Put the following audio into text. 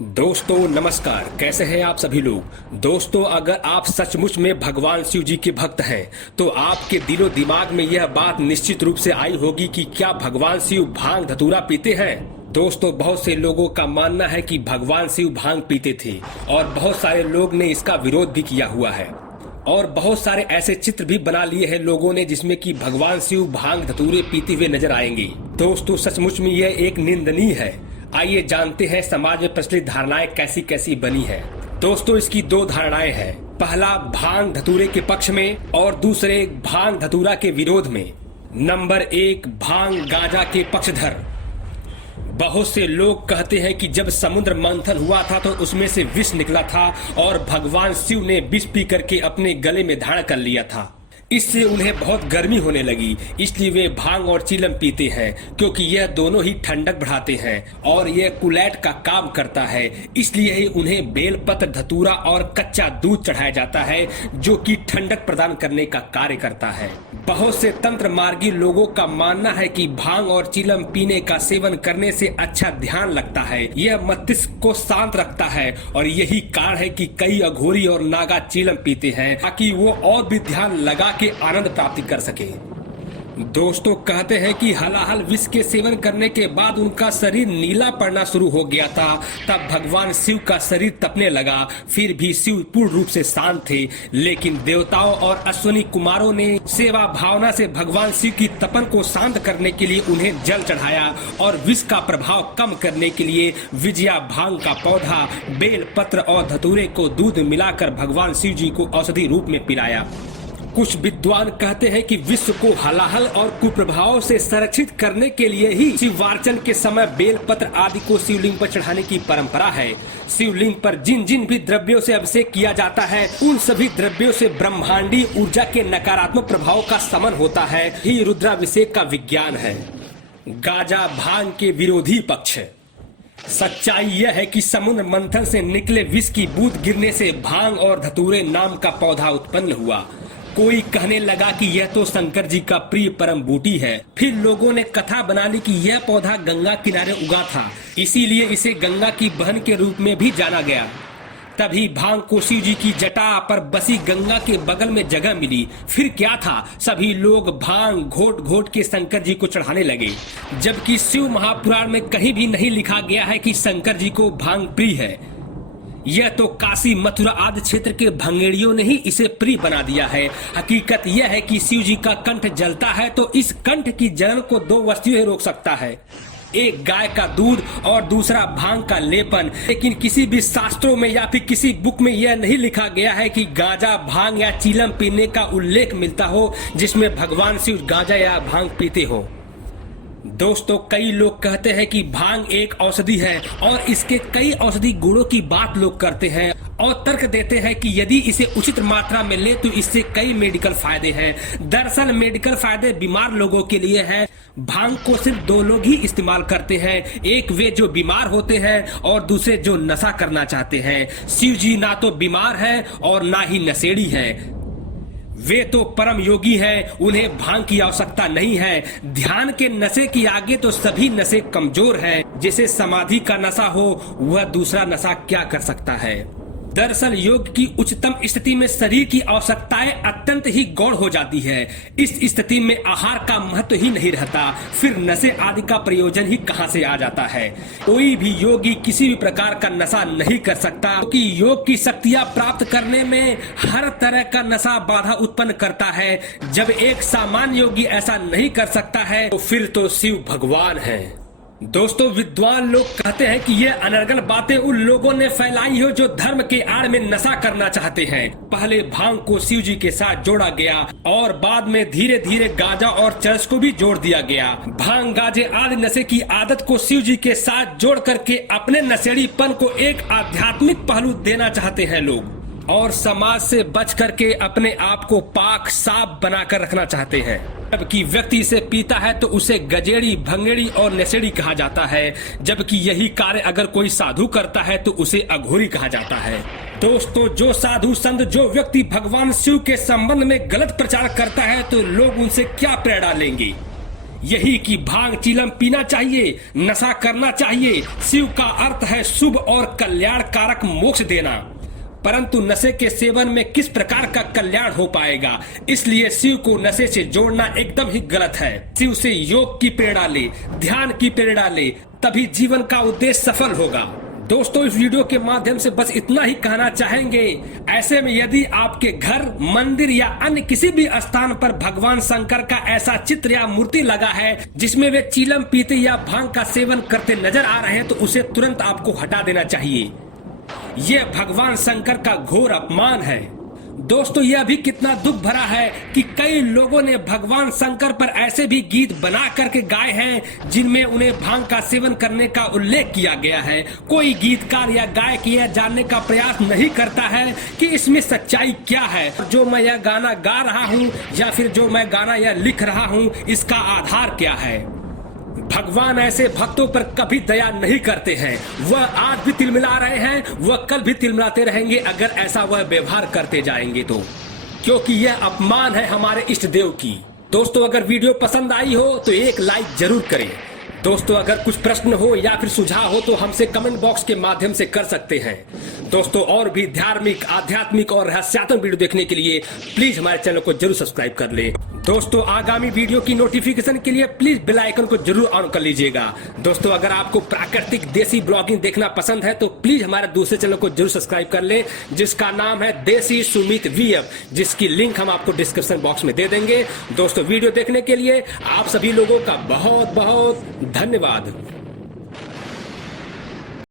दोस्तों नमस्कार, कैसे हैं आप सभी लोग। दोस्तों, अगर आप सचमुच में भगवान शिव जी के भक्त हैं तो आपके दिलो दिमाग में यह बात निश्चित रूप से आई होगी कि क्या भगवान शिव भांग धतूरा पीते हैं। दोस्तों, बहुत से लोगों का मानना है कि भगवान शिव भांग पीते थे और बहुत सारे लोग ने इसका विरोध भी किया हुआ है और बहुत सारे ऐसे चित्र भी बना लिए हैं लोगों ने जिसमें कि भगवान शिव भांग धतूरे पीते हुए नजर आएंगे। दोस्तों, सचमुच में यह एक निंदनीय है। आइए जानते हैं समाज में प्रचलित धारणाएं कैसी कैसी बनी है। दोस्तों, इसकी दो धारणाएं हैं। पहला, भांग धतूरे के पक्ष में और दूसरे भांग धतूरा के विरोध में। नंबर 1, भांग गांजा के पक्षधर। बहुत से लोग कहते हैं कि जब समुद्र मंथन हुआ था तो उसमें से विष निकला था और भगवान शिव ने विष पी करके अपने गले में धारण कर लिया था। इससे उन्हें बहुत गर्मी होने लगी, इसलिए वे भांग और चिलम पीते हैं क्योंकि यह दोनों ही ठंडक बढ़ाते हैं और यह कुलैट का काम करता है। इसलिए ही उन्हें बेलपत्र, धतूरा और कच्चा दूध चढ़ाया जाता है जो कि ठंडक प्रदान करने का कार्य करता है। बहुत से तंत्र मार्गी लोगों का मानना है कि भांग और चिलम पीने का सेवन करने से अच्छा ध्यान लगता है, यह मस्तिष्क को शांत रखता है और यही कारण है कि कई अघोरी और नागा चिलम पीते हैं ताकि वो और भी ध्यान लगा के आनंद प्राप्ति कर सके। दोस्तों, कहते हैं कि हलाहल विष के सेवन करने के बाद उनका शरीर नीला पड़ना शुरू हो गया था। तब भगवान शिव का शरीर तपने लगा। फिर भी शिव पूर्ण रूप से शांत थे, लेकिन देवताओं और अश्विनी कुमारों ने सेवा भावना से भगवान शिव की तपन को शांत करने के लिए उन्हें जल चढ़ाया और विष का प्रभाव कम करने के लिए विजया भांग का पौधा, बेल पत्र और धतूरे को दूध मिलाकर भगवान शिव जी को औषधि रूप में पिलाया। कुछ विद्वान कहते हैं कि विश्व को हलाहल और कुप्रभावों से संरक्षित करने के लिए ही शिवार्चन के समय बेल पत्र आदि को शिवलिंग पर चढ़ाने की परंपरा है। शिवलिंग पर जिन जिन भी द्रव्यों से अभिषेक किया जाता है उन सभी द्रव्यों से ब्रह्मांडीय ऊर्जा के नकारात्मक प्रभाव का शमन होता है। ही रुद्राभिषेक का विज्ञान है। गांजा भांग के विरोधी पक्ष। सच्चाई यह है कि समुद्र मंथन से निकले विष की बूंद गिरने से भांग और धतूरे नाम का पौधा उत्पन्न हुआ। कोई कहने लगा कि यह तो शंकर जी का प्रिय परम बूटी है। फिर लोगों ने कथा बना ली कि यह पौधा गंगा किनारे उगा था, इसीलिए इसे गंगा की बहन के रूप में भी जाना गया। तभी भांग को शिव जी की जटा पर बसी गंगा के बगल में जगह मिली। फिर क्या था, सभी लोग भांग घोट घोट के शंकर जी को चढ़ाने लगे, जबकि शिव महापुराण में कहीं भी नहीं लिखा गया है कि शंकर जी को भांग प्रिय है। यह तो काशी मथुरा आदि क्षेत्र के भंगेड़ियों ने ही इसे प्रिय बना दिया है। हकीकत यह है कि शिव जी का कंठ जलता है तो इस कंठ की जलन को दो वस्तुएं रोक सकता है, एक गाय का दूध और दूसरा भांग का लेपन। लेकिन किसी भी शास्त्रों में या फिर किसी बुक में यह नहीं लिखा गया है कि गांजा, भांग या चीलम पीने का उल्लेख मिलता हो जिसमें भगवान शिव गांजा या भांग पीते हो। दोस्तों, कई लोग कहते हैं कि भांग एक औषधि है और इसके कई औषधि गुणों की बात लोग करते हैं और तर्क देते हैं कि यदि इसे उचित मात्रा में ले तो इससे कई मेडिकल फायदे हैं। दरअसल मेडिकल फायदे बीमार लोगों के लिए है। भांग को सिर्फ दो लोग ही इस्तेमाल करते हैं, एक वे जो बीमार होते हैं और दूसरे जो नशा करना चाहते हैं। शिव जी ना तो बीमार है और ना ही नशेड़ी है, वे तो परम योगी हैं, उन्हें भांग की आवश्यकता नहीं है। ध्यान के नशे की आगे तो सभी नशे कमजोर हैं। जिसे समाधि का नशा हो वह दूसरा नशा क्या कर सकता है। दरअसल योग की उच्चतम स्थिति में शरीर की आवश्यकताएं अत्यंत ही गौण हो जाती है। इस स्थिति में आहार का महत्व ही नहीं रहता, फिर नशे आदि का प्रयोजन ही कहां से आ जाता है। कोई भी योगी किसी भी प्रकार का नशा नहीं कर सकता क्योंकि योग की शक्तियां प्राप्त करने में हर तरह का नशा बाधा उत्पन्न करता है। जब एक सामान्य योगी ऐसा नहीं कर सकता है तो फिर तो शिव भगवान है। दोस्तों, विद्वान लोग कहते हैं कि ये अनर्गल बातें उन लोगों ने फैलाई हो जो धर्म के आड़ में नशा करना चाहते हैं। पहले भांग को शिव जी के साथ जोड़ा गया और बाद में धीरे धीरे गांजा और चरस को भी जोड़ दिया गया। भांग, गांजे आदि नशे की आदत को शिव जी के साथ जोड़ करके अपने नशेड़ीपन को एक आध्यात्मिक पहलू देना चाहते हैं लोग और समाज से बच करके अपने आप को पाक साफ बनाकर रखना चाहते हैं। जबकि व्यक्ति इसे पीता है तो उसे गजेड़ी, भंगेड़ी और नशेड़ी कहा जाता है, जबकि यही कार्य अगर कोई साधु करता है तो उसे अघोरी कहा जाता है। दोस्तों, जो साधु संत, जो व्यक्ति भगवान शिव के संबंध में गलत प्रचार करता है तो लोग उनसे क्या प्रेरणा लेंगे। यही कि भांग चीलम पीना चाहिए, नशा करना चाहिए। शिव का अर्थ है शुभ और कल्याण कारक मोक्ष देना, परंतु नशे के सेवन में किस प्रकार का कल्याण हो पाएगा, इसलिए शिव को नशे से जोड़ना एकदम ही गलत है। शिव से योग की प्रेरणा ले, ध्यान की प्रेरणा ले, तभी जीवन का उद्देश्य सफल होगा। दोस्तों, इस वीडियो के माध्यम से बस इतना ही कहना चाहेंगे। ऐसे में यदि आपके घर, मंदिर या अन्य किसी भी स्थान पर भगवान शंकर का ऐसा चित्र या मूर्ति लगा है जिसमें वे चीलम पीते या भांग का सेवन करते नजर आ रहे हैं, तो उसे तुरंत आपको हटा देना चाहिए। यह भगवान शंकर का घोर अपमान है। दोस्तों, यह भी कितना दुख भरा है कि कई लोगों ने भगवान शंकर पर ऐसे भी गीत बना करके गाए हैं जिनमें उन्हें भांग का सेवन करने का उल्लेख किया गया है। कोई गीतकार या गायक यह जानने का प्रयास नहीं करता है कि इसमें सच्चाई क्या है। जो मैं यह गाना गा रहा हूँ या फिर जो मैं गाना यह लिख रहा हूँ, इसका आधार क्या है। भगवान ऐसे भक्तों पर कभी दया नहीं करते हैं। वह आज भी तिलमिला रहे हैं, वह कल भी तिलमिलाते रहेंगे अगर ऐसा वह व्यवहार करते जाएंगे तो, क्योंकि यह अपमान है हमारे इष्ट देव की। दोस्तों, अगर वीडियो पसंद आई हो तो एक लाइक जरूर करें। दोस्तों, अगर कुछ प्रश्न हो या फिर सुझाव हो तो हमसे कमेंट बॉक्स के माध्यम से कर सकते हैं। दोस्तों, और भी धार्मिक, आध्यात्मिक और रहस्यात्मक वीडियो देखने के लिए प्लीज हमारे चैनल को जरूर सब्सक्राइब कर ले। दोस्तों, आगामी वीडियो की नोटिफिकेशन के लिए प्लीज बेल आइकन को जरूर ऑन कर लीजिएगा। दोस्तों, अगर आपको प्राकृतिक देसी ब्लॉगिंग देखना पसंद है तो प्लीज हमारे दूसरे चैनल को जरूर सब्सक्राइब कर ले, जिसका नाम है देसी सुमित वीएफ, जिसकी लिंक हम आपको डिस्क्रिप्शन बॉक्स में दे देंगे। दोस्तों, वीडियो देखने के लिए आप सभी लोगों का बहुत बहुत धन्यवाद।